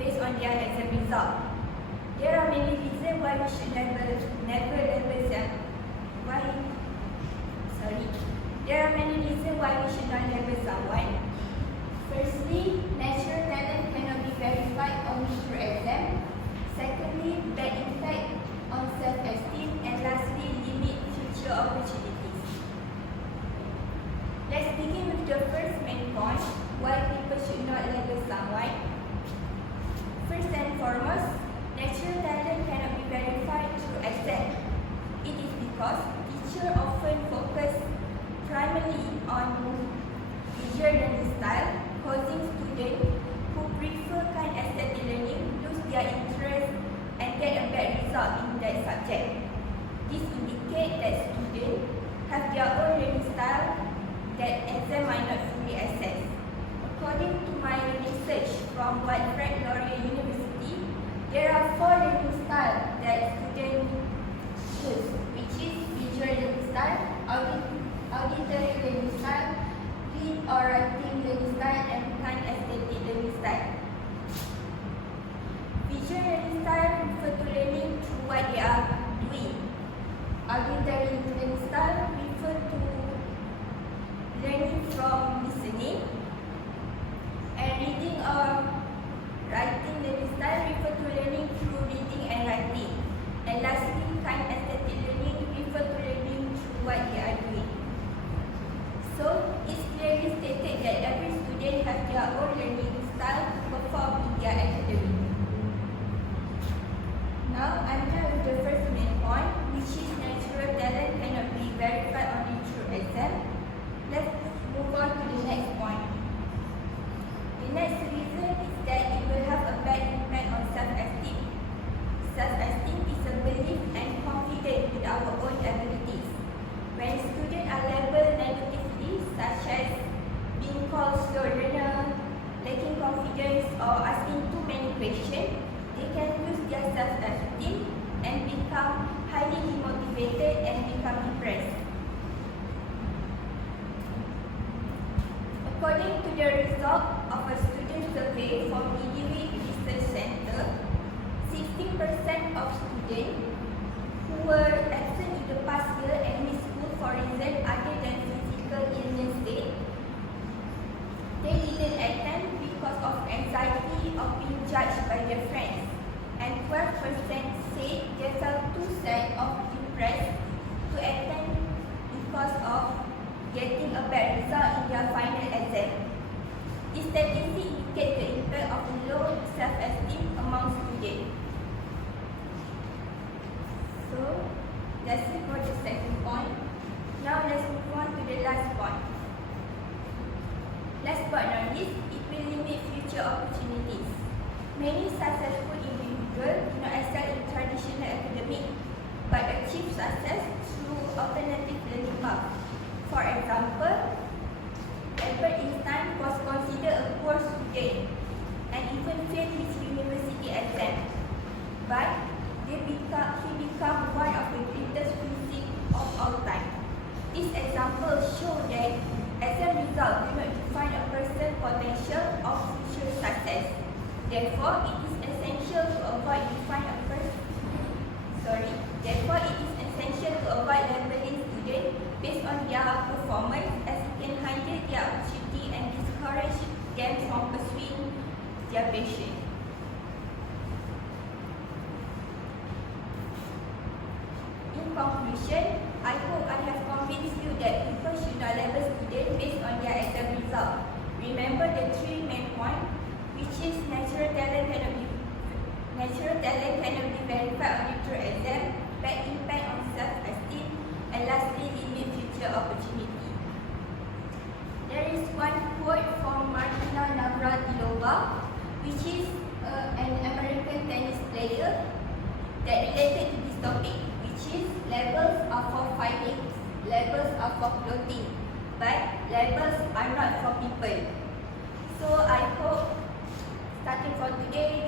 based on their exam result. There are many reasons why we should never level There are many reasons why we should not level someone. Firstly, natural talent cannot be verified only through exam. Secondly, bad impact on self-esteem. And lastly, limit future opportunities. Let's begin with the first main point, why people should not label someone. First and foremost, natural talent cannot be verified through exam. It is because teachers often focus primarily on visual learning style, causing students who prefer kind aesthetic learning lose their interest and get a bad result in that subject. This indicates that students have their own learning style that exam might not fully assess. According to my research from Whitefred Laurier University, there are 4 learning styles that students choose, which is visual learning style, auditory learning style, read or writing learning style, and kind aesthetic learning style. Visual learning style refer to learning through what they are doing. Auditory learning style refer to learning from listening. And reading or writing learning style refer to learning through reading and writing. And lastly, kind aesthetic learning refer to learning through what they are doing. So, it's clearly stated that every student has their own learning style to perform in their academic. Now, I'm done with the first main point, which is natural talent cannot be verified only through exam. Let's move on to the next point. The next reason is that it will have a bad impact on self-esteem. Self-esteem is a belief and confidence in our own abilities. When students are labeled negatively, such as being called slow learner, lacking confidence, or asking too many questions, they can lose their self-esteem and become highly demotivated and become depressed. According to the result of a student survey from BINTI Research Center, 16% of students who were absent in the past year and missed school for reasons other than physical illness they didn't attend because of anxiety of being judged by their friends, and 12% said they felt too sad or depressed to attend because of getting a bad result in their final exam. This statistic indicates the impact of low self-esteem among students. So, that's it for the second point. Now let's move on to the last point. Last but not least, it will limit future opportunities. Many successful individuals do not excel in traditional academic, but achieve success through alternative learning paths. For example, Albert Einstein was considered a poor student and even failed his university exam, but he became one of the greatest physicists of all time. This example shows that exam results do not define a person's potential or future success. Therefore, it is essential to avoid labeling students based on their performance, as it can hinder their opportunity and discourage them from pursuing their passion. In conclusion, I hope I have convinced you that people should not label students based on their exam result. Remember the 3 main points, which is natural talent cannot be verified only through exam, bad impact on self-esteem, and lastly, limit future opportunity. There is one quote from Martina Navratilova, which is an American tennis player, that related to this topic, which is labels are for fighting, labels are for clothing, but labels are not for people. So I hope starting from today,